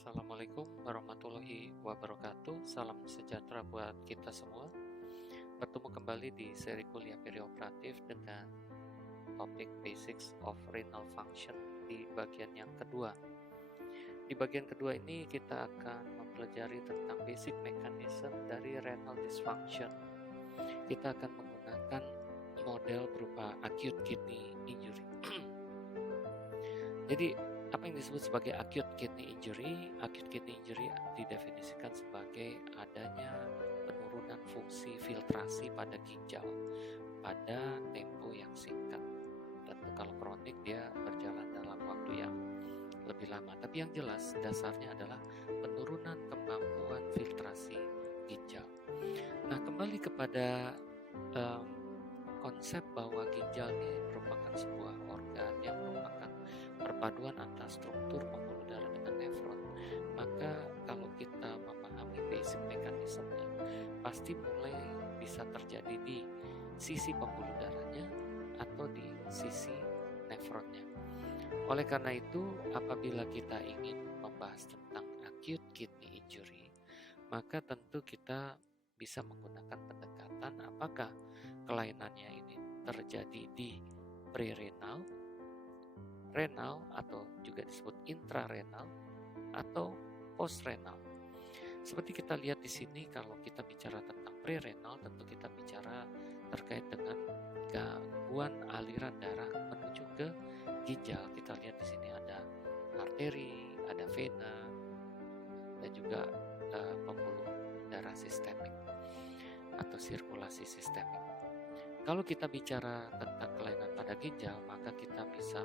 Assalamualaikum warahmatullahi wabarakatuh. Salam sejahtera buat kita semua. Bertemu kembali di seri kuliah perioperatif dengan topik Basics of Renal Function di bagian yang kedua. Di bagian kedua ini kita akan mempelajari tentang basic mechanism dari renal dysfunction. Kita akan menggunakan model berupa acute kidney injury. Jadi, apa yang disebut sebagai acute kidney injury? Acute kidney injury didefinisikan sebagai adanya penurunan fungsi filtrasi pada ginjal pada tempo yang singkat. Tentu kalau kronik dia berjalan dalam waktu yang lebih lama. Tapi yang jelas dasarnya adalah penurunan kemampuan filtrasi ginjal. Nah, kembali kepada konsep bahwa ginjal ini merupakan sebuah organ yang merupakan perpaduan antara struktur pembuluh darah dengan nefron. Maka kalau kita memahami basic mekanismenya, pasti mulai bisa terjadi di sisi pembuluh darahnya atau di sisi nefronnya. Oleh karena itu, apabila kita ingin membahas tentang acute kidney injury, maka tentu kita bisa menggunakan pendekatan apakah kelainannya ini terjadi di prerenal, renal atau juga disebut intrarenal atau postrenal. Seperti kita lihat di sini, kalau kita bicara tentang prerenal, tentu kita bicara terkait dengan gangguan aliran darah menuju ke ginjal. Kita lihat di sini ada arteri, ada vena, dan juga pembuluh darah sistemik atau sirkulasi sistemik. Kalau kita bicara tentang kelainan pada ginjal, maka kita bisa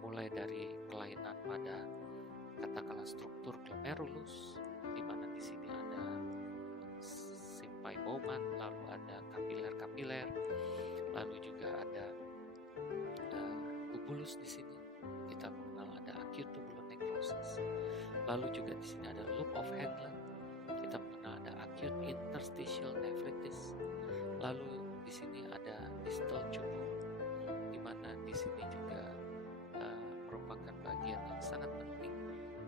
mulai dari kelainan pada katakanlah struktur glomerulus, di mana di sini ada simpai Bowman, lalu ada kapiler-kapiler, lalu juga ada tubulus di sini. Kita mengenal ada acute tubular necrosis. Lalu juga di sini ada loop of Henle. Kita mengenal ada acute interstitial nephritis. Lalu di sini ada distal tubule, di mana di sini juga merupakan bagian yang sangat penting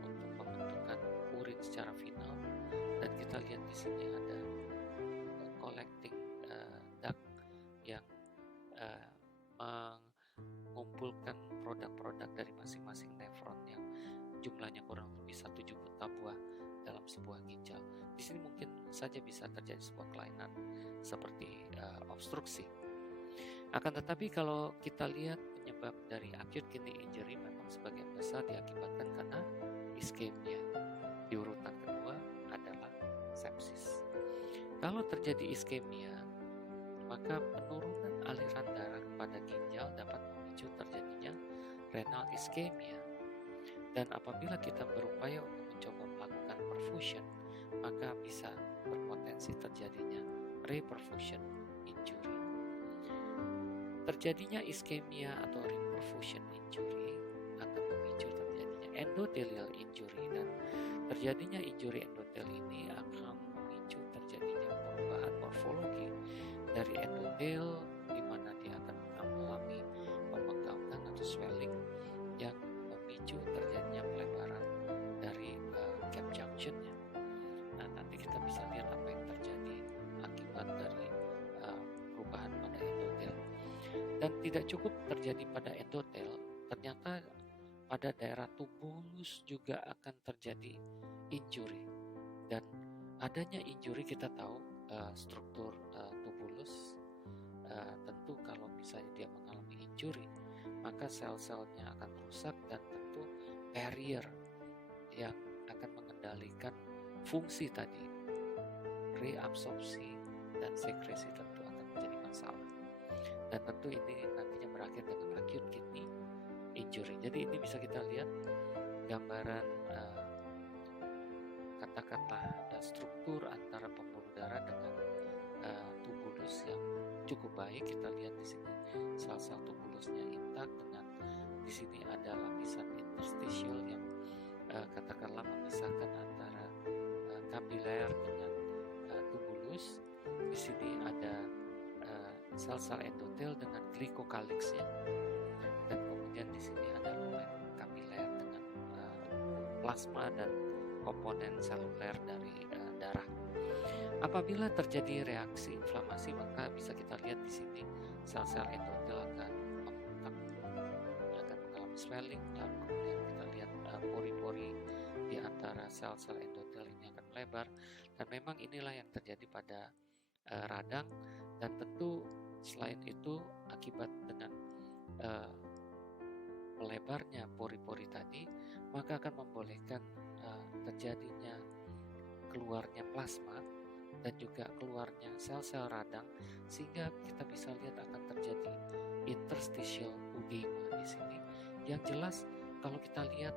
untuk pembentukan urin secara final. Dan kita lihat di sini ada collecting duct yang mengumpulkan produk-produk dari masing-masing nefron yang jumlahnya kurang lebih 1 juta buah dalam sebuah ginjal. Di sini mungkin saja bisa terjadi sebuah kelainan seperti obstruksi. Akan tetapi kalau kita lihat penyebab dari acute kidney injury memang sebagian besar diakibatkan karena iskemia. Di urutan kedua adalah sepsis. Kalau terjadi iskemia, maka penurunan aliran darah pada ginjal dapat memicu terjadinya renal iskemia. Dan apabila kita berupaya untuk mencoba melakukan perfusion, maka bisa berpotensi terjadinya reperfusion injury. Terjadinya iskemia atau reperfusion injury akan memicu terjadinya endothelial injury, dan terjadinya injury endothel ini akan memicu terjadinya perubahan morfologi dari endothel, di mana dia akan mengalami pembengkakan atau swelling yang memicu terjadinya pelebaran dari gap junction-nya. Nah, nanti kita bisa lihat apa yang terjadi akibat dari perubahan pada endothel. Dan tidak cukup terjadi pada endothel, ternyata pada daerah tubulus juga akan terjadi injury. Dan adanya injury kita tahu struktur tubulus, tentu kalau misalnya dia mengalami injury, maka sel-selnya akan rusak dan tentu barrier yang akan mengendalikan fungsi tadi, reabsorpsi dan sekresi tentu akan menjadi masalah. Dan tentu ini nantinya berakhir dengan acute kidney injury. Jadi ini bisa kita lihat gambaran katakanlah struktur antara pembuluh darah dengan tubulus yang cukup baik. Kita lihat di sini sel-sel tubulusnya intak, dengan di sini ada lapisan interstitial yang katakanlah memisahkan antara kapiler dengan tubulus. Di sini ada sel-sel endotel dengan glycocalyx-nya, dan kemudian di sini ada lumen kapiler dengan plasma dan komponen seluler dari darah. Apabila terjadi reaksi inflamasi, maka bisa kita lihat di sini sel-sel endotel akan membengkak, akan mengalami swelling, lalu kemudian kita lihat pori-pori di antara sel-sel endotel ini akan melebar, dan memang inilah yang terjadi pada radang. Dan tentu selain itu, akibat dengan melebarnya pori-pori tadi, maka akan membolehkan terjadinya keluarnya plasma dan juga keluarnya sel-sel radang, sehingga kita bisa lihat akan terjadi interstitial edema di sini. Yang jelas kalau kita lihat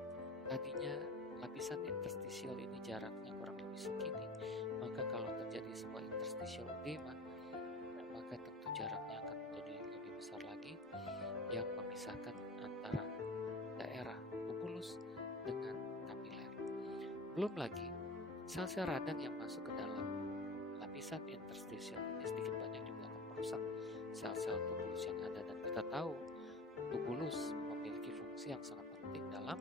tadinya lapisan interstitial ini jaraknya kurang lebih segini, maka kalau terjadi sebuah interstitial edema, maka tentu jaraknya akan menjadi lebih besar lagi, yang memisahkan antara daerah tubulus dengan kapiler. Belum lagi sel-sel radang yang masuk ke dalam lapisan interstitial ini sedikit banyak juga akan merusak sel-sel tubulus yang ada, dan kita tahu tubulus memiliki fungsi yang sangat penting dalam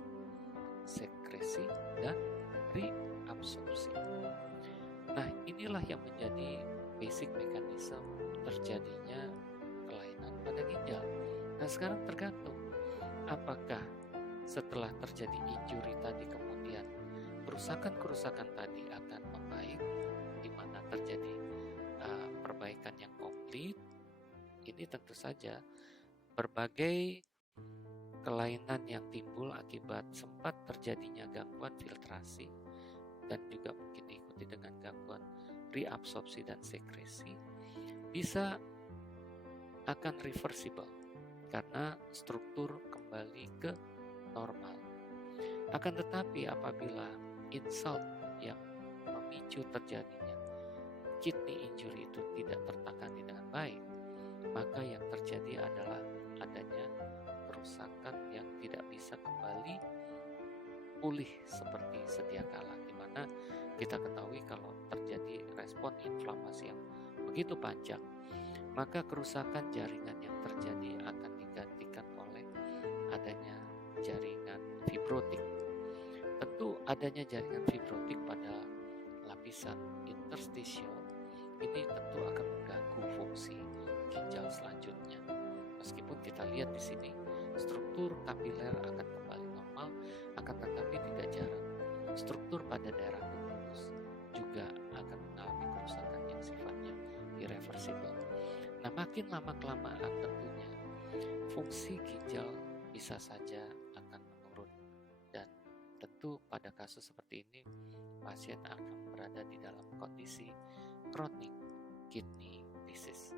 sekresi dan reabsorpsi. Nah, inilah yang menjadi basic mekanisme terjadinya kelainan pada ginjal. Nah, sekarang tergantung apakah setelah terjadi injury tadi kemudian kerusakan-kerusakan tadi akan membaik, di mana terjadi perbaikan yang komplit. Ini tentu saja berbagai kelainan yang timbul akibat sempat terjadinya gangguan filtrasi dan juga mungkin diikuti dengan gangguan reabsorpsi dan sekresi bisa akan reversible karena struktur kembali ke normal. Akan tetapi apabila insult yang memicu terjadinya kidney injury itu tidak tertangani dengan baik, maka yang terjadi adalah adanya kerusakan yang tidak bisa kembali pulih seperti sedia kala, di mana kita ketahui kalau terjadi respon inflamasi yang begitu panjang, maka kerusakan jaringan yang terjadi akan digantikan oleh adanya jaringan fibrotik. Tentu adanya jaringan fibrotik pada lapisan interstitial ini tentu akan mengganggu fungsi ginjal selanjutnya. Meskipun kita lihat di sini struktur kapiler akan kembali normal, akan tetapi tidak jarang struktur pada daerah tubulus juga akan mengalami kerusakan yang sifatnya irreversible. Nah, makin lama kelamaan tentunya fungsi ginjal bisa saja akan menurun, dan tentu pada kasus seperti ini pasien akan berada di dalam kondisi chronic kidney disease.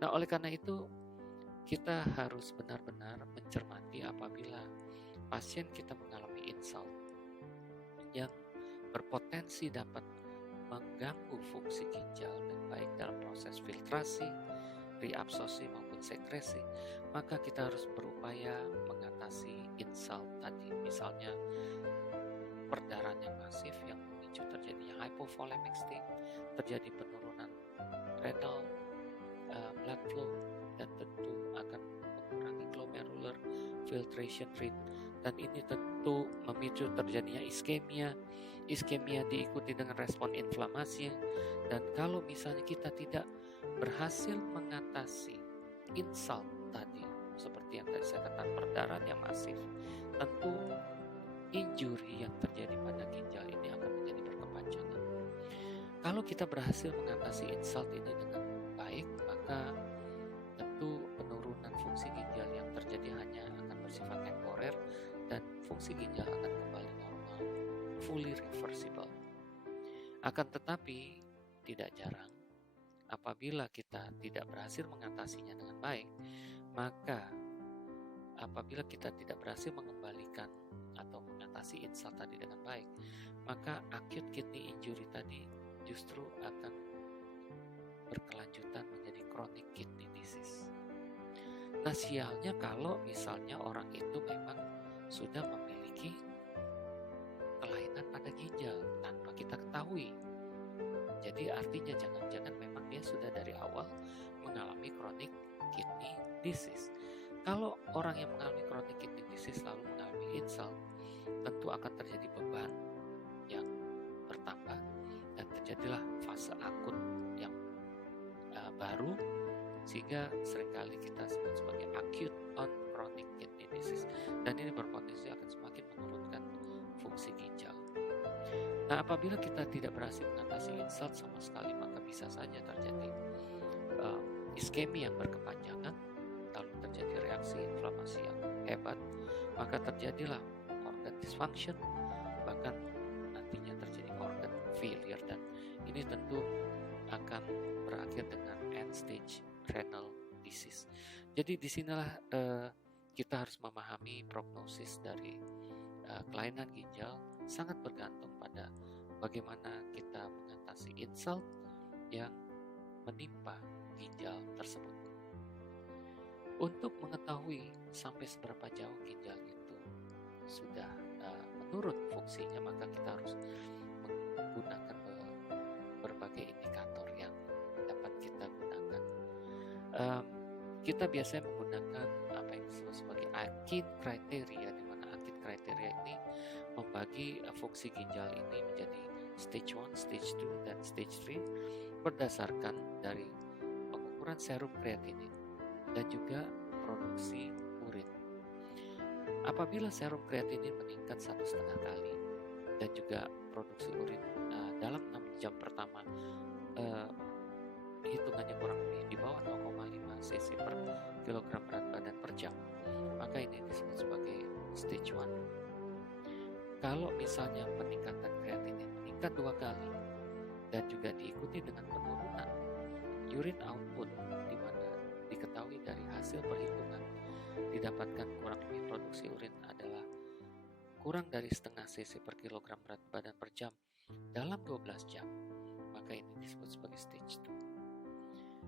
Nah, oleh karena itu kita harus benar-benar mencermati apabila pasien kita mengalami insult yang berpotensi dapat mengganggu fungsi ginjal dan baik dalam proses filtrasi, reabsorpsi maupun sekresi, maka kita harus berupaya mengatasi insult tadi. Misalnya perdarahan yang masif yang memicu terjadinya hypovolemic state, terjadi penurunan renal blood flow, dan tentu akan mengurangi glomerular filtration rate, dan ini tentu memicu terjadinya iskemia diikuti dengan respon inflamasi. Dan kalau misalnya kita tidak berhasil mengatasi insult tadi, seperti yang tadi saya katakan perdarahan yang masif, tentu injury yang terjadi pada ginjal ini akan menjadi berkepanjangan. Kalau kita berhasil mengatasi insult ini dengan baik, maka tentu penurunan fungsi ginjal yang terjadi hanya akan bersifat temporer dan fungsi ginjal akan kembali normal, fully reversible. Akan tetapi tidak jarang apabila kita tidak berhasil mengatasinya dengan baik, maka apabila kita tidak berhasil mengembalikan atau mengatasi insult tadi dengan baik, maka acute kidney injury tadi justru akan berkelanjutan menjadi chronic kidney disease. Nah, sialnya kalau misalnya orang itu memang sudah memiliki kelainan pada ginjal tanpa kita ketahui. Jadi artinya jangan-jangan memang dia sudah dari awal mengalami chronic kidney disease. Kalau orang yang mengalami chronic kidney disease lalu mengalami insult, tentu akan terjadi beban yang terjadilah fase akut yang baru, sehingga seringkali kita sebut sebagai acute on chronic kidney disease, dan ini berpotensi akan semakin menurunkan fungsi ginjal. Nah, apabila kita tidak berhasil mengatasi insult sama sekali, maka bisa saja terjadi iskemi yang berkepanjangan, lalu terjadi reaksi inflamasi yang hebat, maka terjadilah organ dysfunction, bahkan nantinya terjadi organ failure, dan ini tentu akan berakhir dengan end stage renal disease. Jadi disinilah kita harus memahami prognosis dari kelainan ginjal sangat bergantung pada bagaimana kita mengatasi insult yang menimpa ginjal tersebut. Untuk mengetahui sampai seberapa jauh ginjal itu sudah menurun fungsinya, maka kita harus menggunakan berbagai indikator yang dapat kita gunakan. Kita biasanya menggunakan apa yang disebut sebagai Akin criteria, di mana Akin criteria ini membagi fungsi ginjal ini menjadi stage 1, stage 2, dan stage 3 berdasarkan dari pengukuran serum kreatinin dan juga produksi urin. Apabila serum kreatinin meningkat 1,5 kali dan juga produksi urin dalam 6 jam pertama hitungannya kurang lebih di bawah 0,5 cc per kilogram berat badan per jam, maka ini disebut sebagai stage 1. Kalau misalnya peningkatan kreatinin meningkat 2 kali dan juga diikuti dengan penurunan urine output, di mana diketahui dari hasil perhitungan didapatkan kurang lebih produksi urin adalah kurang dari setengah cc per kilogram berat badan per jam dalam 12 jam, maka ini disebut sebagai stage 2.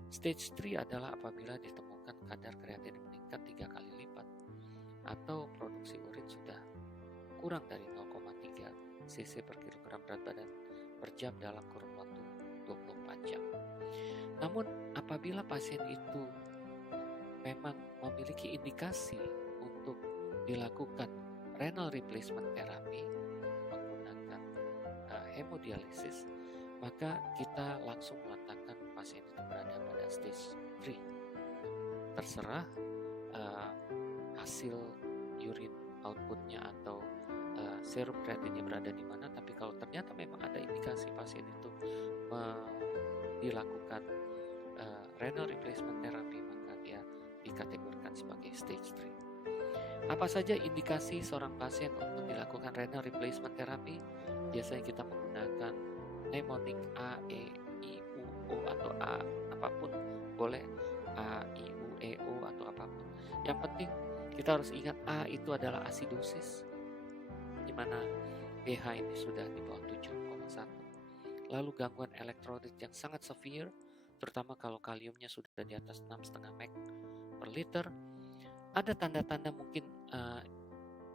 Stage 3 adalah apabila ditemukan kadar kreatinin meningkat 3 kali lipat atau produksi urin sudah kurang dari 0,3 cc per kilogram berat badan per jam dalam kurun waktu 24 jam. Namun apabila pasien itu memang memiliki indikasi untuk dilakukan renal replacement therapy menggunakan hemodialisis, maka kita langsung meletakkan pasien itu berada pada stage 3. Terserah hasil urine outputnya atau serum kreatinnya berada di mana, tapi kalau ternyata memang ada indikasi pasien itu dilakukan renal replacement therapy, maka dia dikategorikan sebagai stage 3. Apa saja indikasi seorang pasien untuk dilakukan renal replacement therapy? Biasanya kita menggunakan mnemonic A, E, I, U, O atau A apapun boleh, A, I, U, E, O atau apapun. Yang penting kita harus ingat A itu adalah asidosis, di mana pH ini sudah di bawah 7,1. Lalu gangguan elektrolit yang sangat severe, terutama kalau kaliumnya sudah di atas 6,5 mg per liter. Ada tanda-tanda mungkin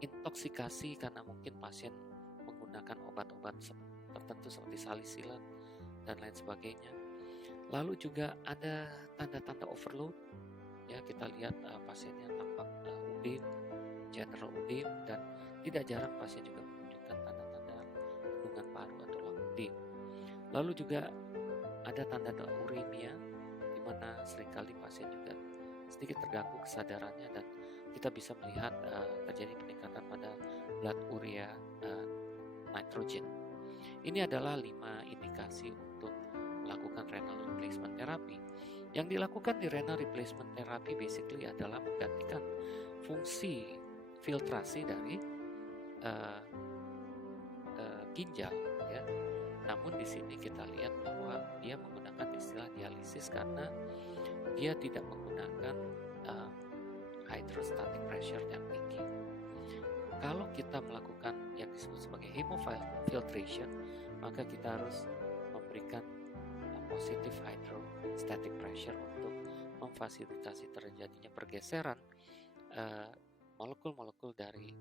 intoksikasi karena mungkin pasien menggunakan obat-obat tertentu seperti salisilat dan lain sebagainya. Lalu juga ada tanda-tanda overload, ya kita lihat pasiennya tampak udem, general udem, dan tidak jarang pasien juga menunjukkan tanda-tanda bendungan paru atau lambung. Lalu juga ada tanda-tanda uremia, di mana seringkali pasien juga sedikit terganggu kesadarannya dan kita bisa melihat terjadi peningkatan pada blood urea nitrogen. Ini adalah 5 indikasi untuk melakukan renal replacement therapy. Yang dilakukan di renal replacement therapy basically adalah menggantikan fungsi filtrasi dari ginjal, ya. Namun di sini kita lihat bahwa dia menggunakan istilah dialisis karena dia tidak menggunakan hydrostatic pressure yang tinggi. Kalau kita melakukan yang disebut sebagai hemofiltration, maka kita harus memberikan positive hydrostatic pressure untuk memfasilitasi terjadinya pergeseran molekul-molekul dari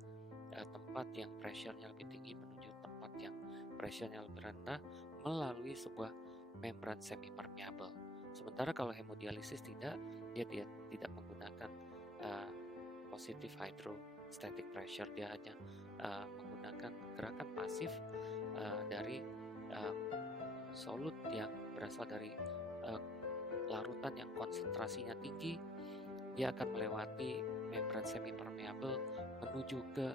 tempat yang pressure-nya lebih tinggi menuju tempat yang pressure-nya lebih rendah melalui sebuah membran semi-permeable. Sementara kalau hemodialisis dia tidak menggunakan positive hydrostatic pressure, dia hanya menggunakan gerakan pasif dari solut yang berasal dari larutan yang konsentrasinya tinggi, dia akan melewati membran semipermeable menuju ke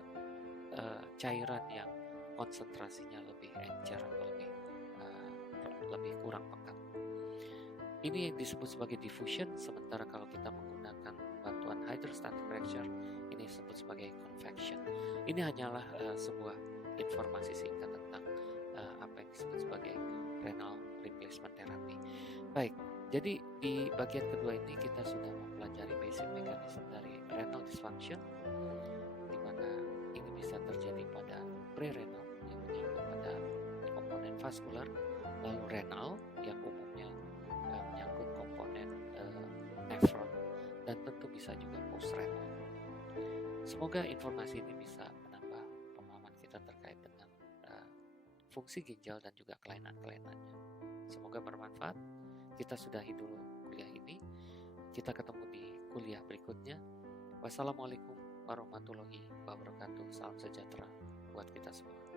cairan yang konsentrasinya lebih encer atau lebih kurang pekat. Ini yang disebut sebagai diffusion, sementara kalau kita menggunakan bantuan hydrostatic pressure, ini disebut sebagai convection. Ini hanyalah sebuah informasi singkat tentang apa yang disebut sebagai renal replacement therapy. Baik, jadi di bagian kedua ini kita sudah mempelajari basic mechanism dari renal dysfunction, di mana ini bisa terjadi pada pre-renal yang menyangkut pada komponen vaskular, lalu renal yang umumnya menyangkut komponen nefron, dan tentu bisa juga post-renal. Semoga informasi ini bisa menambah pemahaman kita terkait dengan fungsi ginjal dan juga kelainan-kelainannya. Semoga bermanfaat. Kita sudahi dulu kuliah ini. Kita ketemu di kuliah berikutnya. Wassalamualaikum warahmatullahi wabarakatuh. Salam sejahtera buat kita semua.